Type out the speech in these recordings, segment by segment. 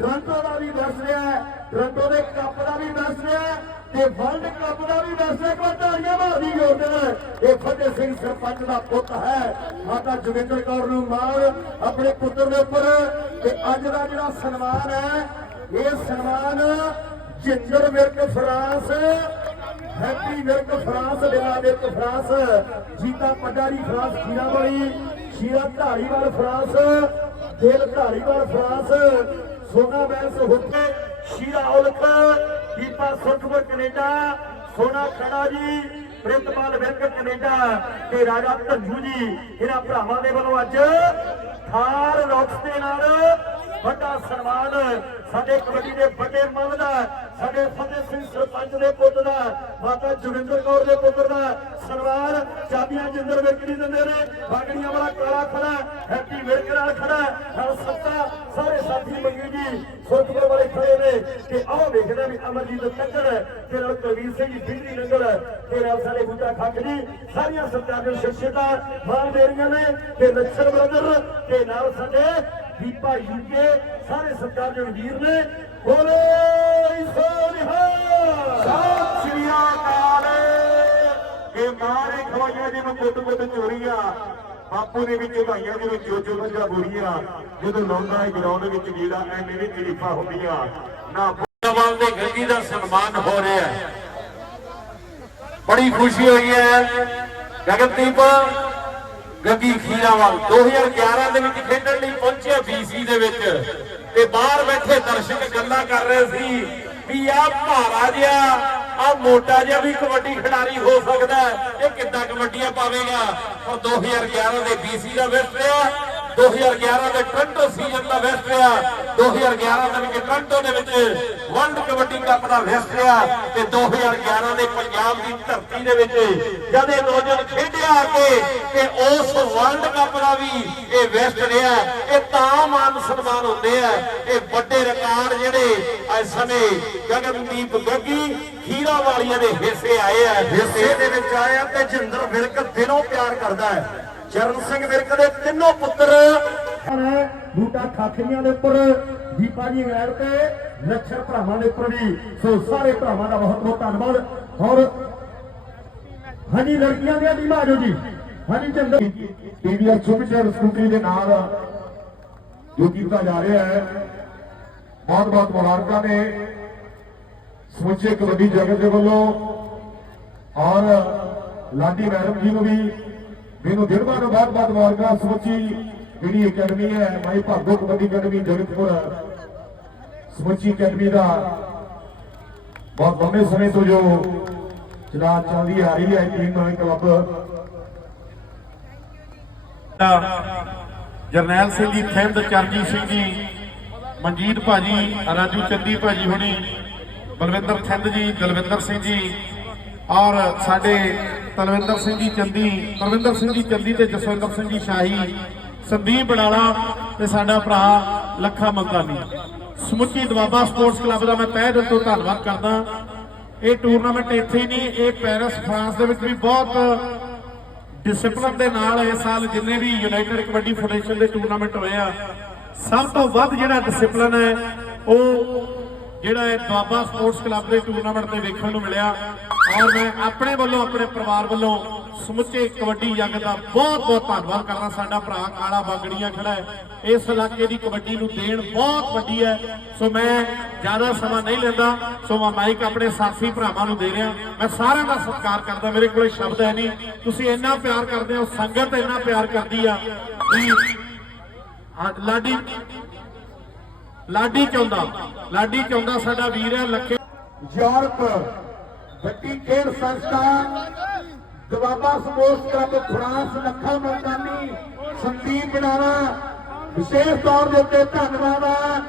Toronto ਦਾ ਵੀ ਦੱਸ ਰਿਹਾ ਹੈ ਟੋਰਾਂਟੋ ਦੇ ਕੱਪ ਦਾ ਵੀ ਦੱਸ ਰਿਹਾ ਹੈ ਤੇ ਵਰਲਡ ਕੱਪ ਦਾ ਵੀ ਦੱਸ ਰਿਹਾ ਕਿ ਧਾਰੀਆਂ ਮਾਰਦੀ ਜੋਰ ਦੇ ਇਹ ਫਤਿਹ ਸਿੰਘ ਸਰਪੰਚ ਦਾ ਪੁੱਤ ਹੈ। ਮਾਤਾ ਜੋਗਿੰਦਰ ਕੌਰ ਨੂੰ ਮਾਣ ਆਪਣੇ ਪੁੱਤਰ ਦੇ ਉੱਪਰ। ਤੇ ਅੱਜ ਦਾ ਜਿਹੜਾ ਸਨਮਾਨ ਹੈ, ਇਹ ਸਨਮਾਨ Jinder Virk France, Happy Virk France, Billa Virk France, Jeeta Paddari France Kheera ਵਾਲੀ ਸ਼ੀਰਾ ਢਾਲੀਵਾਲ ਫਰਾਂਸ, ਦਿਲ ਢਾਲੀਵਾਲ ਫਰਾਂਸ ਸੋਨਾ ਬੈਂਸ ਹੁੱਕੇ ਸ਼ੀਰਾ ਉਲਖ ਦੀਪਾ ਸੁਖਪੁਰ ਕੈਨੇਡਾ, ਸੋਨਾ ਖੜਾ ਜੀ, ਪ੍ਰਿੰਤਪਾਲ ਵਿਰਕ ਕੈਨੇਡਾ ਤੇ ਰਾਜਾ ਧੰਜੂ ਜੀ। ਇਹਨਾਂ ਭਰਾਵਾਂ ਦੇ ਵੱਲੋਂ ਅੱਜ ਥਾਰ ਰੌਕਸ ਦੇ ਨਾਲ ਵੱਡਾ ਸਨਮਾਨ ਸਾਡੇ ਕਬੱਡੀ ਦੇ ਵੱਡੇ ਮਨ ਦਾ, ਸਾਡੇ ਫਤਿਹ ਸਿੰਘ ਸਰਪੰਚ ਦੇ ਪੁੱਤ ਦਾ, ਮਾਤਾ ਜੋਗਿੰਦਰ ਕੌਰ ਦੇ ਪੁੱਤਰ ਦਾ ਸਨਮਾਨ ਚਾਬੀਆਂ ਜਿੰਦਰ ਵਿਰਕੜੀ ਦਿੰਦੇ ਨੇ, ਬਾਗੜੀਆਂ ਵਾਲਾ ਕਾਲਾ ਖੜਾ ਹੈਪੀ ਵਿਰਕ ਨਾਲ ਖੜਾ ਨਾਲ ਸੱਤਾ, ਸਾਰੇ ਸਾਥੀ ਮੰਗੀ ਜੀ ਸੁਰਖਪੁਰ ਵਾਲੇ ਖੜੇ ਨੇ, ਤੇ ਆਓ ਵੇਖਦੇ ਵੀ ਅਮਰਜੀਤ ਟੱਕਰ ਤੇ ਨਾਲ ਕੁਲਵੀਰ ਸਿੰਘ ਬਿਜਲੀ ਨੰਗਲ ਤੇ ਨਾਲ ਸਾਡੇ ਬੂਟਾ ਖੱਕ ਜੀ, ਸਾਰੀਆਂ ਸਰਕਾਰੀ ਸ਼ਖਸੀਅਤਾਂ ਮਾਨ ਦੇ ਰਹੀਆਂ ਨੇ, ਤੇ ਲੱਛਣ ਬ੍ਰਦਰ, ਤੇ ਨਾਲ ਸਾਡੇ ਦੀਪਾ ਯੂਕੇ ਸਾਰੇ ਸਰਕਾਰੀ ਵੀਰ ਨੇ, ਬੋਲੇ ਸੋਨਿਹਾ ਸਤਿ ਸ਼੍ਰੀ ਅਕਾਲ! ਇਹ ਮਾਰੇ ਖਵਾਈਆਂ ਜਿਹਨੂੰ ਕੁੱਟ ਕੁੱਟ ਚੋਰੀਆਂ ਬਾਪੂ ਦੇ ਵਿੱਚ ਭਾਈਆਂ ਦੇ ਵਿੱਚ ਚੋਚੋ ਵੱਜਾ ਬੁਰੀਆਂ ਜਦੋਂ ਲਾਉਂਦਾ ਹੈ ਗਰਾਊਂਡ ਵਿੱਚ ਗੀੜਾ ਐਵੇਂ ਨਹੀਂ ਤਰੀਫਾਂ ਹੁੰਦੀਆਂ ਨਾ ਨਵਾਲ ਦੇ ਗੱਗੀ ਦਾ ਸਨਮਾਨ ਹੋ ਰਿਹਾ ਹੈ। ਬੜੀ ਖੁਸ਼ੀ ਹੋਈ ਹੈ ਗਗਨਦੀਪ ਗੱਗੀ ਖੀਰਾਵਾਲ। 2011 ਦੇ ਵਿੱਚ ਖੇਡਣ ਲਈ ਪਹੁੰਚਿਆ BC ਦੇ ਵਿੱਚ ਤੇ ਬਾਹਰ ਬੈਠੇ ਦਰਸ਼ਕ ਗੱਲਾਂ ਕਰ ਰਹੇ ਸੀ ਵੀ ਆ ਭਾਰਾ ਜਿਹਾ ਆ ਮੋਟਾ ਜਿਹਾ ਵੀ ਕਬੱਡੀ ਖਿਡਾਰੀ ਹੋ ਸਕਦਾ ਇਹ ਕਿੱਦਾਂ ਕਬੱਡੀਆਂ ਪਾਵੇਗਾ? ਪਰ 2011 ਦੇ BC ਦਾ ਵਿਸਟਿਆ 2011 ਦੇ ਟ੍ਰਾਂਟੋ ਸੀਜ਼ਨ ਦਾ ਵਿਸਟਿਆ 2011 ਦੇ ਵਿੱਚ ਟ੍ਰਾਂਟੋ ਦੇ ਵਿੱਚ ਵਰਲਡ ਕਬੱਡੀ ਕੱਪ ਦਾ ਵਿਸਟਿਆ ਤੇ 2011 ਦੇ ਪੰਜਾਬ ਦੀ ਧਰਤੀ ਦੇ ਵਿੱਚ ਜਦ ਇਹ ਨੌਜਵਾਨ ਖੇਡਿਆ ਆ ਕੇ ਤੇ ਉਸ ਵਰਲਡ ਕੱਪ ਦਾ ਵੀ ਇਹ ਵੈਸਟ ਰਿਹਾ। ਇਹ ਤਾਂ ਮਾਨ ਸਨਮਾਨ ਹੁੰਦੇ ਆ। ਇਹ ਵੱਡੇ ਰਿਕਾਰਡ ਜਿਹੜੇ ਇਸ ਸਮੇਂ ਗਗਨਦੀਪ ਗੱਗੀ ਖੀਰਾ ਵਾਲੀਆਂ ਦੇ ਹਿੱਸੇ ਆਏ ਆ। ਹਿੱਸੇ ਦੇ ਵਿੱਚ ਆਇਆ ਤੇ ਜਿੰਦਰ ਵਿਰਕ ਦਿਲੋਂ ਪਿਆਰ ਕਰਦਾ ਹੈ। ਚਰਨ ਸਿੰਘ ਵਿਰਕ ਦੇ ਤਿੰਨੋਂ ਪੁੱਤਰ ਬੂਟਾ ਖਾਖਰੀਆਂ ਦੇ ਉੱਪਰ ਦੀਪਾ ਜੀ ਇੰਗਲੈਂਡ ਤੇ ਲੱਛਰ ਭਰਾਵਾਂ ਦੇ ਉੱਪਰ ਵੀ। ਸੋ ਸਾਰੇ ਭਰਾਵਾਂ ਦਾ ਬਹੁਤ ਬਹੁਤ ਧੰਨਵਾਦ। ਔਰ ਹਾਂਜੀ ਲੜਕੀਆਂ ਦੀਆਂ ਟੀਮਾਂ ਆ ਜਾਓ ਜੀ। ਹਾਂਜੀ ਚੰਦਰ ਪੀਵੀਆਰ ਸੁਪਰ ਸਕੂਟਰੀ ਦੇ ਨਾਲ ਜੋ ਕੀਤਾ ਜਾ ਰਿਹਾ ਹੈ ਬਹੁਤ ਬਹੁਤ ਮੁਬਾਰਕਾਂ ਨੇ। ਸਮੁੱਚੇ ਕਬੱਡੀ ਜਗਤ ਦੇ ਵੱਲੋਂ। ਔਰ ਲਾਡੀ ਮੈਡਮ ਜੀ ਨੂੰ ਵੀ ਮੈਨੂੰ ਦਿਲਵਾਂ ਨੂੰ ਬਹੁਤ ਬਹੁਤ ਮੁਬਾਰਕਾਂ ਸਮੁੱਚੀ ਜਿਹੜੀ ਅਕੈਡਮੀ ਹੈ, ਮਾਈ ਭਾਗੋ ਕਬੱਡੀ ਅਕੈਡਮੀ, ਜਗਤਪੁਰ। ਸਮੁੱਚੀ ਅਕੈਡਮੀ ਦਾ ਬਹੁਤ ਲੰਬੇ ਸਮੇਂ ਤੋਂ ਜੋ ਚਲਾ ਚੱਲਦੀ ਆ ਰਹੀ ਹੈ, ਟੀਮ ਨਵੇਂ ਕਲੱਬ। ਜਰਨੈਲ ਸਿੰਘ ਜੀ ਥਿੰਦ ਚਰਨਜੀਤ ਸਿੰਘ ਜੀ, ਮਨਜੀਤ ਭਾਜੀ, ਰਾਜੂ ਚੰਦੀ ਭਾਜੀ ਹੁਣੀ, ਬਲਵਿੰਦਰ ਥਿੰਦ ਜੀ, ਦਲਵਿੰਦਰ ਸਿੰਘ ਜੀ ਔਰ ਸਾਡੇ ਤਲਵਿੰਦਰ ਸਿੰਘ ਜੀ ਚੰਦੀ ਪਰਵਿੰਦਰ ਸਿੰਘ ਜੀ ਚੰਦੀ ਤੇ ਜਸਵਿੰਦਰ ਸਿੰਘ ਜੀ ਸ਼ਾਹੀ, ਸੰਦੀਪ ਬੜਾਲਾ ਤੇ ਸਾਡਾ ਭਰਾ ਲੱਖਾ ਮਲਤਾਨੀ ਸਮੁੱਚੀ ਦਵਾਬਾ ਸਪੋਰਟਸ ਕਲੱਬ ਦਾ ਮੈਂ ਤਹਿ ਦਿਲ ਤੋਂ ਧੰਨਵਾਦ ਕਰਦਾ। ਇਹ ਟੂਰਨਾਮੈਂਟ ਇੱਥੇ ਹੀ ਨਹੀਂ, ਇਹ ਪੈਰਿਸ, ਫਰਾਂਸ ਦੇ ਵਿੱਚ ਵੀ ਬਹੁਤ ਡਿਸਪਲਿਨ ਦੇ ਨਾਲ ਇਸ ਸਾਲ ਜਿੰਨੇ ਵੀ ਯੂਨਾਈਟਿਡ ਕਬੱਡੀ ਫੈਡਰੇਸ਼ਨ ਦੇ ਟੂਰਨਾਮੈਂਟ ਹੋਏ ਆ, ਸਭ ਤੋਂ ਵੱਧ ਜਿਹੜਾ ਡਿਸਪਲਿਨ ਹੈ, ਉਹ ਜਿਹੜਾ ਹੈ ਦੁਆਬਾ ਸਪੋਰਟਸ ਕਲੱਬ ਦੇ ਟੂਰਨਾਮੈਂਟ ਤੇ ਵੇਖਣ ਨੂੰ ਮਿਲਿਆ। ਔਰ ਮੈਂ ਆਪਣੇ ਵੱਲੋਂ, ਆਪਣੇ ਪਰਿਵਾਰ ਵੱਲੋਂ ਸਮੁੱਚੇ ਕਬੱਡੀ ਜੱਗ ਦਾ ਬਹੁਤ ਬਹੁਤ ਧੰਨਵਾਦ ਕਰਦਾ। ਸਾਡਾ ਭਰਾ ਕਾਲਾ ਬਾਗੜੀਆਂ ਖੜਾ ਹੈ। ਇਸ ਇਲਾਕੇ ਦੀ ਕਬੱਡੀ ਨੂੰ ਦੇਣ ਬਹੁਤ ਵੱਡੀ ਹੈ। ਸੋ ਮੈਂ ਜ਼ਿਆਦਾ ਸਮਾਂ ਨਹੀਂ ਲੈਂਦਾ। ਸੋ ਮੈਂ ਮਾਈਕ ਆਪਣੇ ਸਾਥੀ ਭਰਾਵਾਂ ਨੂੰ ਦੇ ਰਿਹਾ। ਮੈਂ ਸਾਰਿਆਂ ਦਾ ਸਤਿਕਾਰ ਕਰਦਾ। ਮੇਰੇ ਕੋਲੇ ਸ਼ਬਦ ਹੈ ਨਹੀਂ। ਤੁਸੀਂ ਇੰਨਾ ਪਿਆਰ ਕਰਦੇ ਹੋ, ਸੰਗਤ ਇੰਨਾ ਪਿਆਰ ਕਰਦੀ ਆ। ਲਾਡੀ ਲਾਡੀ ਚਾਹੁੰਦਾ, ਲਾਡੀ ਚੌਂਦਾ ਸਾਡਾ ਵੀਰ ਹੈ, ਲੱਖੇ ਯੂਰਪ ਵੱਡੀ ਖੇਡ ਸੰਸਥਾ Doaba sports club France Lakha Mardani Sandeep Banawa ਵਿਸ਼ੇਸ਼ ਤੌਰ ਦੇ ਉੱਤੇ ਧੰਨਵਾਦ ਆ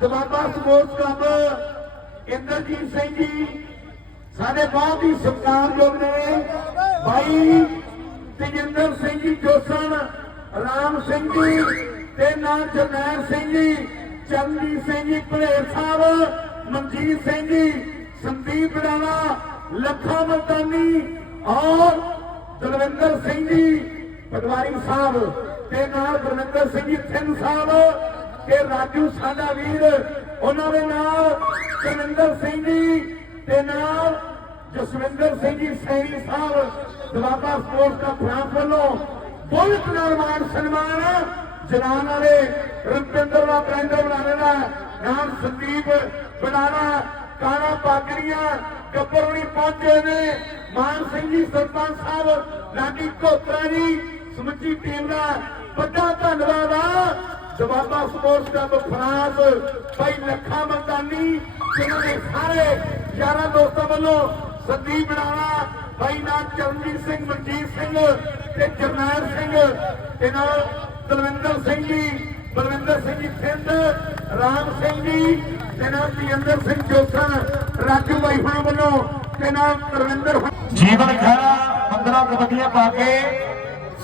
ਦਵਾਬਾ ਸਪੋਰਟਸ ਕਲੱਬ ਇੰਦਰਜੀਤ ਸਿੰਘ ਜੀ। ਸਾਡੇ ਬਹੁਤ ਹੀ ਸਤਿਕਾਰਯੋਗ ਨੇ। ਭਾਈ ਤੇਜਿੰਦਰ ਸਿੰਘ ਜੀ, ਜੋਸਨ ਰਾਮ ਸਿੰਘ ਜੀ ਤੇ ਨਾਲ ਜਰਨੈਲ ਸਿੰਘ ਜੀ ਚੰਦੀ ਸਿੰਘ ਜੀ, ਭਲੇਰ ਸਾਹਿਬ, ਮਨਜੀਤ ਸਿੰਘ ਜੀ, ਸੰਦੀਪ ਰਾਣਾ ਲੱਖਾ ਮਲਤਾਨੀ ਔਰ ਦਲਵਿੰਦਰ ਸਿੰਘ ਜੀ, ਪਟਵਾਰੀ ਸਾਹਿਬ ਤੇ ਨਾਲ ਗੁਰਮਿੰਦਰ ਸਿੰਘ ਜੀ, ਸਿੰਘ ਸਾਹਿਬ ਤੇ ਰਾਜੂ ਸਾਡਾ ਵੀਰ, ਉਹਨਾਂ ਦੇ ਨਾਲ ਕਨਿੰਦਰ ਸਿੰਘ ਜੀ ਤੇ ਨਾਲ ਜਸਵਿੰਦਰ ਸਿੰਘ ਜੀ ਸੈਣੀ ਸਾਹਿਬ, ਦਵਾਬਾ ਸਪੋਰਟਸ ਦਾ ਫਰਾਂਸ ਵੱਲੋਂ ਬਹੁਤ ਨਿਰਮਾਣ ਸਨਮਾਨ ਜਨਾਨ ਵਾਲੇ ਰੁਪਿੰਦਰ ਦਾ ਬ੍ਰੈਂਡਰ ਬਣਾਉਣੇ ਦਾ ਨਾਮ ਸੰਦੀਪ ਬਣਾਣਾ ਕਾਣਾ ਪਾਗੜੀਆਂ ਗੱਬਰਣੀ ਪਹੁੰਚੇ ਨੇ, ਮਾਨ ਸਿੰਘ ਜੀ ਸਰਪੰਚ ਸਾਹਿਬ, ਲਾਡੀ ਕੋਤਰਾ ਜੀ, ਸਮੁੱਚੀ ਟੀਮ ਦਾ ਵੱਡਾ ਧੰਨਵਾਦ ਆ। ਜਵਾਬਾ ਸਪੋਰਟਸ ਕਲੱਬ ਫਰਾਂਸ, ਭਾਈ ਲੱਖਾ ਮਰਦਾਨੀ, ਜਿਨ੍ਹਾਂ ਨੇ ਸਾਰੇ ਯਾਰਾਂ ਦੋਸਤਾਂ ਵੱਲੋਂ ਸੰਦੀਪ ਬਣਾਵਾ ਭਾਈ ਨਾਮ ਚਰਨਜੀਤ ਸਿੰਘ, ਮਨਜੀਤ ਸਿੰਘ ਤੇ ਜਰਨੈਲ ਸਿੰਘ ਤੇ ਨਾਲ ਦਲਵਿੰਦਰ ਸਿੰਘ ਜੀ, ਬਲਵਿੰਦਰ ਸਿੰਘ ਜੀ ਸਿੰਧ ਰਾਮ ਸਿੰਘ ਜੀ ਤੇ ਨਾਲ ਸਿੰਘ ਜੋਸਨ ਰਾਜੂ ਬਾਈ ਹੁਣਾਂ ਵੱਲੋਂ ਤੇ ਨਾਲ ਤਰਵਿੰਦਰ ਜੀਵਨ ਖਹਿਰਾ 15 ਕਬੱਡੀਆਂ ਪਾ ਕੇ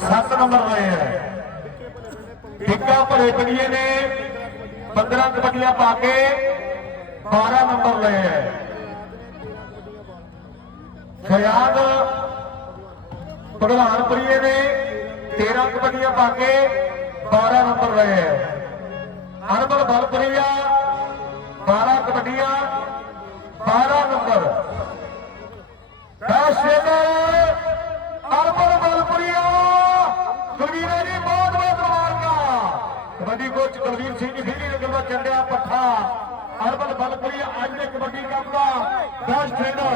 7 ਨੰਬਰ ਲਏ ਹੈ। ਟਿੱਕਾ ਭਰੇ ਪੜੀਏ ਨੇ 15 ਕਬੱਡੀਆਂ ਪਾ ਕੇ 12 ਨੰਬਰ ਲਏ ਹੈ। ਫਰਿਆਦ ਪ੍ਰਧਾਨ ਪੜੀਏ ਨੇ 13 ਕਬੱਡੀਆਂ ਪਾ ਕੇ 12 ਨੰਬਰ ਲਏ ਹੈ। ਨਗਰ ਦਾ ਚੰਡਿਆ ਪੱਠਾ ਅਰਬਲ ਬਲਪੁਰੀਆ ਅੱਜ ਦੇ ਕਬੱਡੀ ਕੱਪ ਦਾ ਬੈਸਟ ਟ੍ਰੇਨਰ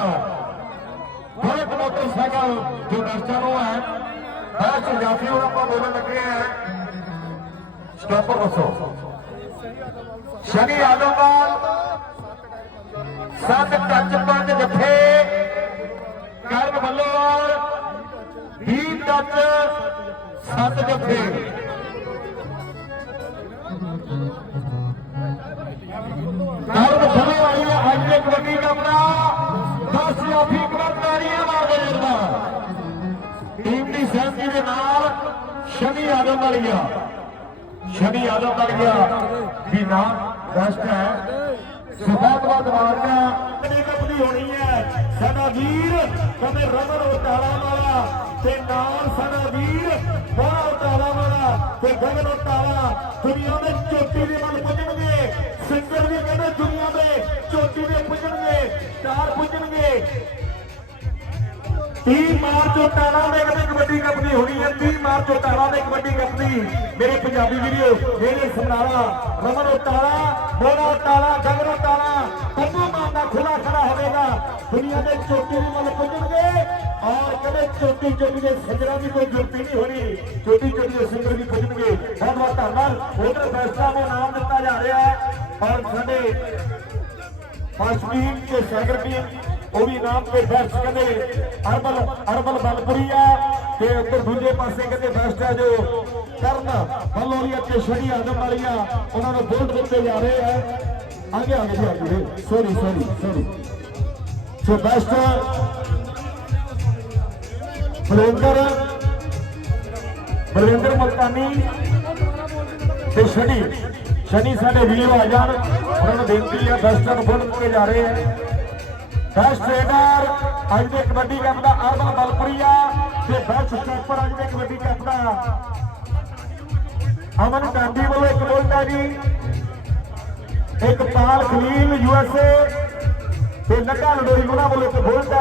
ਬਹੁਤ ਮੋਟਰਸਾਈਕਲ ਜੋ ਦਰਸ਼ਕਾਂ ਨੂੰ ਹੈ ਬੈਸਟ ਜਾਫੀ ਹੁਣ ਆਪਾਂ ਬੋਲਣ ਲੱਗੇ ਆ ਸਟਾਪਰ ਦੱਸੋ ਸ਼ਨੀ ਆਲਮਵਾਲ ਸੱਤ ਟੱਚ ਪੰਜ ਜੱਫੇ ਕਰਨ ਵੱਲੋਂ 20 ਟੱਚ ਸੱਤ ਜੱਫੇ ਸ਼ਨੀ ਆਦਮ ਵਾਲੀਆ ਸ਼ਨੀ ਆਦਮ ਵਾਲੀਆ ਵੀ ਨਾਮ ਬੈਸਟ ਹੈ। ਬਹੁਤ ਬਹੁਤ ਮੁਬਾਰਕਾਂ ਕਬੱਡੀ ਹੋਣੀ ਹੈ। ਸਾਡਾ ਵੀਰ ਕਦੇ ਰਮਨ ਉਟਾਲਾ ਵਾਲਾ ਤੇ ਨਾਲ ਸਾਡਾ ਵੀਰ ਬੜਾ ਉਟਾਲਾ ਵਾਲਾ ਤੇ ਗਗਨ ਉਟਾਲਾ। ਦੁਨੀਆ ਦੇ ਚੋਟੀ ਦੇ ਵੱਲ 30 ਮਾਰਚ ਉਟਾਲਾ ਦੇ ਕਹਿੰਦੇ ਕਬੱਡੀ ਕੱਪ ਦੀ ਹੋਣੀ ਹੈ 30 ਮਾਰਚ ਉਟਾਲਾ ਦੇ ਕਬੱਡੀ ਕੱਪ ਦੀ। ਮੇਰੇ ਪੰਜਾਬੀ ਵੀਡੀਓ ਮੇਰੇ ਸਮਨਾਲਾ ਰਮਨ ਉਟਾਲਾ ਮੋਨਾ ਉਟਾਲਾ ਗਗਨ ਉਟਾਲਾ ਕੰਮੂ ਮਾਨ ਦਾ ਖੁੱਲਾ ਖੜਾ ਹੋਵੇਗਾ। ਦੁਨੀਆ ਦੇ ਚੋਟੀ ਦੇ ਵੱਲ ਪੁੱਜਣਗੇ ਔਰ ਕਦੇ ਚੋਟੀ ਚੋਟੀ ਦੇ ਸਿੰਗਰਾਂ ਦੀ ਕੋਈ ਗਿਣਤੀ ਨਹੀਂ ਹੋਣੀ। ਚੋਟੀ ਚੋਟੀ ਦੇ ਸਿੰਗਰ ਵੀ ਪੁੱਜਣਗੇ। ਬਹੁਤ ਬਹੁਤ ਧੰਨਵਾਦ। ਉਧਰ ਫੈਸਲਾ ਨੂੰ ਨਾਮ ਦਿੱਤਾ ਜਾ ਰਿਹਾ ਹੈ। ਔਰ ਸਾਡੇ ਫਸਟ ਟੀਮ ਤੇ ਸੈਕੰਡ ਟੀਮ ਉਹ ਵੀ ਨਾਮ ਤੇ ਬੈਸਟ ਕਹਿੰਦੇ ਅਰਬਲ ਅਰਬਲ ਬਲਪੁਰੀਆ ਤੇ ਉੱਧਰ ਦੂਜੇ ਪਾਸੇ ਕਹਿੰਦੇ ਬੈਸਟ ਹੈ ਜੋ ਕਰਨ ਬੱਲੋਲੀਆ ਤੇ ਸ਼ਨੀ ਆਦਮ ਵਾਲੀਆ, ਉਹਨਾਂ ਨੂੰ ਬੋਲਡ ਦਿੱਤੇ ਜਾ ਰਹੇ ਹੈ ਆਗੇ ਆਗੇ ਆਗੇ sorry sorry sorry so best Balwinder Balwinder Multani ਤੇ ਸ਼ਨੀ ਸ਼ਨੀ ਸਾਡੇ ਵੀਰ ਆ ਜਾਣ, ਉਹਨਾਂ ਨੂੰ ਬੇਨਤੀ ਹੈ ਬੈਸਟਾਂ ਨੂੰ ਫੁੱਲ ਪੂਰੇ ਜਾ ਰਹੇ ਹੈ ਬੈਸਟ ਟ੍ਰੇਨਰ, ਅੱਜ ਦੇ ਕਬੱਡੀ ਕੱਪ ਦਾ ਅਰਬਨ ਬਲਪੁਰੀਆ ਤੇ ਬੈਸਟ ਸਟੈਪਰ ਅੱਜ ਦੇ ਕਬੱਡੀ ਕੱਪ ਦਾ। ਅਮਨ ਗਾਂਧੀ ਵੱਲੋਂ ਇੱਕ ਬੋਲਟਾ ਜੀ। ਇੱਕ ਪਾਲ ਖਲੀਲ ਯੂਐਸਏ ਤੇ ਲੱਗਾ ਲੜੋਈ ਉਹਨਾਂ ਵੱਲੋਂ ਇੱਕ ਬੋਲਟਾ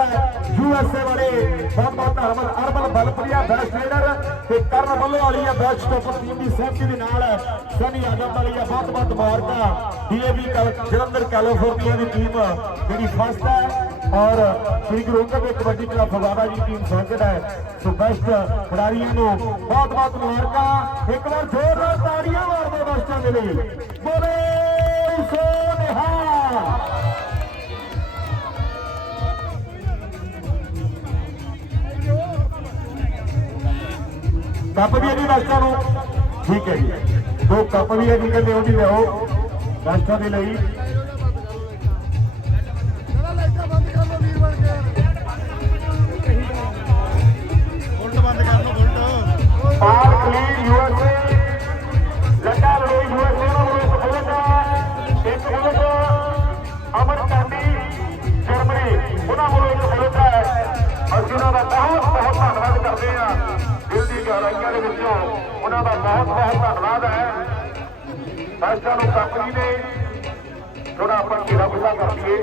ਯੂਐਸਏ ਵਾਲੇ ਬਹੁਤ ਬਹੁਤ ਅਰਬਨ ਬਲਪ੍ਰਿਆ ਬੈਸਟ ਟ੍ਰੇਨਰ ਤੇ ਕਰਨ ਵੱਲੋਂ ਵਾਲੀ ਆ ਬੈਸਟ ਸਟਾਪਰ ਟੀਮ ਦੀ ਸਹਿਮਤੀ ਦੇ ਨਾਲ ਸਨੀ ਆਦਮ ਵਾਲੀ ਆ ਬਹੁਤ ਬਹੁਤ ਮੁਬਾਰਕਾਂ। ਡੀਏਵੀ ਜਲੰਧਰ ਕੈਲੀਫੋਰਨੀਆ ਦੀ ਟੀਮ ਜਿਹੜੀ ਫਸਟ ਹੈ ਔਰ ਸ੍ਰੀ ਗੁਰੂ ਅੰਗਦ ਦੇਵ ਕਬੱਡੀ ਕਲੱਬ ਫਗਵਾੜਾ ਦੀ ਟੀਮ ਸੈਕੰਡ ਹੈ। ਸੋ ਬੈਸਟ ਖਿਡਾਰੀਆਂ ਨੂੰ ਬਹੁਤ ਬਹੁਤ ਮੁਬਾਰਕਾਂ। ਇੱਕ ਵਾਰ ਜ਼ੋਰਦਾਰ ਤਾੜੀਆਂ ਮਾਰ ਦਿਓ ਦੇ ਲਈ ਬੋਲੇ! ਕੱਪ ਵੀ ਇਹਦੀ ਬੈਸਟਾਂ ਨੂੰ? ਠੀਕ ਹੈ ਜੀ। ਦੋ ਕੱਪ ਵੀ ਇਹਦੀ ਕਹਿੰਦੇ ਉਹ ਵੀ ਲਿਆਓ ਬੈਸਟਾਂ ਦੇ ਲਈ। ਪਾਲ ਕਲੀਨ ਯੂਐਸਏ, ਲੱਗਾ ਲੜੋਈ ਯੂਐਸਏ ਨੂੰ ਇੱਕ ਬੁਲਟ ਇੱਕ ਬੁਲਟ ਅਮਨ ਕਾਂਡੀ, ਜਰਮਨੀ, ਉਹਨਾਂ ਵੱਲੋਂ ਇੱਕ ਬੁਲਟ ਹੈ। ਅਸੀਂ ਉਹਨਾਂ ਦਾ ਬਹੁਤ ਬਹੁਤ ਧੰਨਵਾਦ ਕਰਦੇ ਹਾਂ। ਦਿਲ ਦੀ ਗਹਿਰਾਈਆਂ ਦੇ ਵਿੱਚੋਂ ਉਹਨਾਂ ਦਾ ਬਹੁਤ ਬਹੁਤ ਧੰਨਵਾਦ ਹੈ ਬਾਦਸ਼ਾਹ ਨੂੰ ਕੰਪਨੀ ਨੇ ਥੋੜਾ ਆਪਾਂ ਕੀੜਾ ਬੁਲਾ ਕਰ ਲਈਏ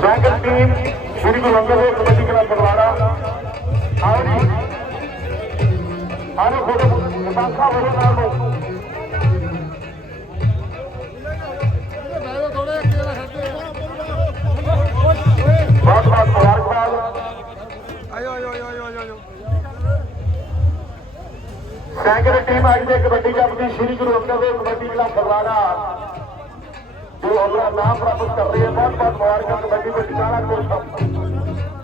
second team Shri Guru Angad Dev kabaddi club Barwara ਆਓ ਜੀ ਆਓ ਫੋਟੋ ਮੁਤਾਂਕਾ ਹੋਵੇ ਨਾਲ ਨੂੰ ਬਹੁਤ ਬਹੁਤ ਮੁਬਾਰਕਬਾਦ ਆਇਓ ਆਇਓ ਆਇਓ ਆਇਓ ਆਇਓ ਟੀਮ ਅੱਜ ਦੇ ਕਬੱਡੀ ਕੱਪ ਦੀ, ਸ਼੍ਰੀ ਗੁਰੂ ਅੰਗਦ ਦੇਵ ਕਬੱਡੀ ਕਲੱਬ ਬਰਵਾੜਾ ਜੋ ਆਪਣਾ ਨਾਮ ਪ੍ਰਾਪਤ ਕਰ ਰਹੀ ਹੈ ਬਹੁਤ ਬਹੁਤ ਮੁਬਾਰਕਾਂ ਕਬੱਡੀ ਦੇ ਟਿਕਾਣਾ ਕੋਲ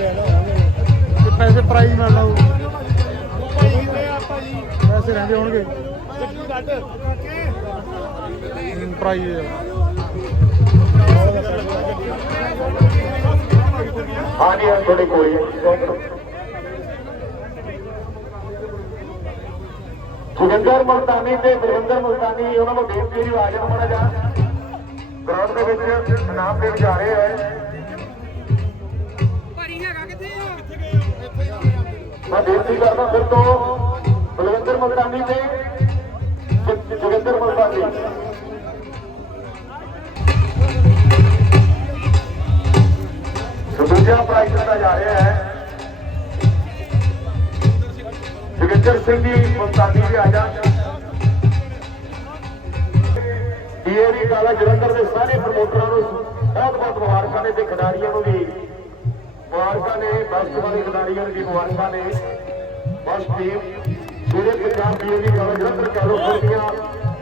ਤੇ ਪੈਸੇ ਪ੍ਰਾਈਜ਼ ਮਿਲ ਲਾਉ ਪੈਸੇ ਰਹਿੰਦੇ ਹੋਣਗੇ। ਪ੍ਰਾਈਜ਼ ਹਾਂਜੀ ਹਾਂ ਤੁਹਾਡੇ ਕੋਲ ਹੀ। ਮਲਤਾਨੀ ਤੇ ਬਲਵਿੰਦਰ ਮਲਤਾਨੀ, ਉਹਨਾਂ ਨੂੰ ਬੇਨਤੀ ਦੀ ਆਵਾਜ਼ ਮਾੜਾ ਜਾ ਗਰਾਊਂਡ ਦੇ ਵਿੱਚ ਇਨਾਮ ਦੇਣ ਜਾ ਰਹੇ ਹੈ। ਮੈਂ ਬੇਨਤੀ ਕਰਦਾ ਫਿਰ ਤੋਂ ਬਲਵਿੰਦਰ ਮਲਤਾਨੀ ਤੇ ਜੋਗਿੰਦਰ ਸੁਰਿੰਦਰ ਮਲਤਾਨੀ ਸੋ ਦੂਜਾ ਪ੍ਰਾਈਜ਼ ਦਿੱਤਾ ਜਾ ਰਿਹਾ ਹੈ। ਜਗਿੰਦਰ ਸਿੰਘ ਜੀ ਮਲਤਾਨੀ ਵੀ ਆ ਜਾ। ਡੀਏਵੀ ਕਾਲਾ ਜਲੰਧਰ ਦੇ ਸਾਰੇ ਪ੍ਰਮੋਟਰਾਂ ਨੂੰ ਬਹੁਤ ਬਹੁਤ ਮੁਬਾਰਕਾਂ ਨੇ ਤੇ ਖਿਡਾਰੀਆਂ ਨੂੰ ਵੀ। ਮੁਬਾਰਕਾਂ ਨੇ ਬਸਤ ਵਾਲੇ ਖਿਡਾਰੀਆਂ ਨੂੰ ਮੁਬਾਰਕਾਂ ਨੇ। ਬਸ ਟੀਮ ਜਿਹੜੇ ਪੰਜਾਬ ਡੀਏਵੀ ਕਾਲਾ ਜਲੰਧਰ ਕੈਰੋ ਦੀਆਂ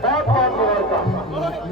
ਬਹੁਤ ਬਹੁਤ ਮੁਬਾਰਕਾਂ।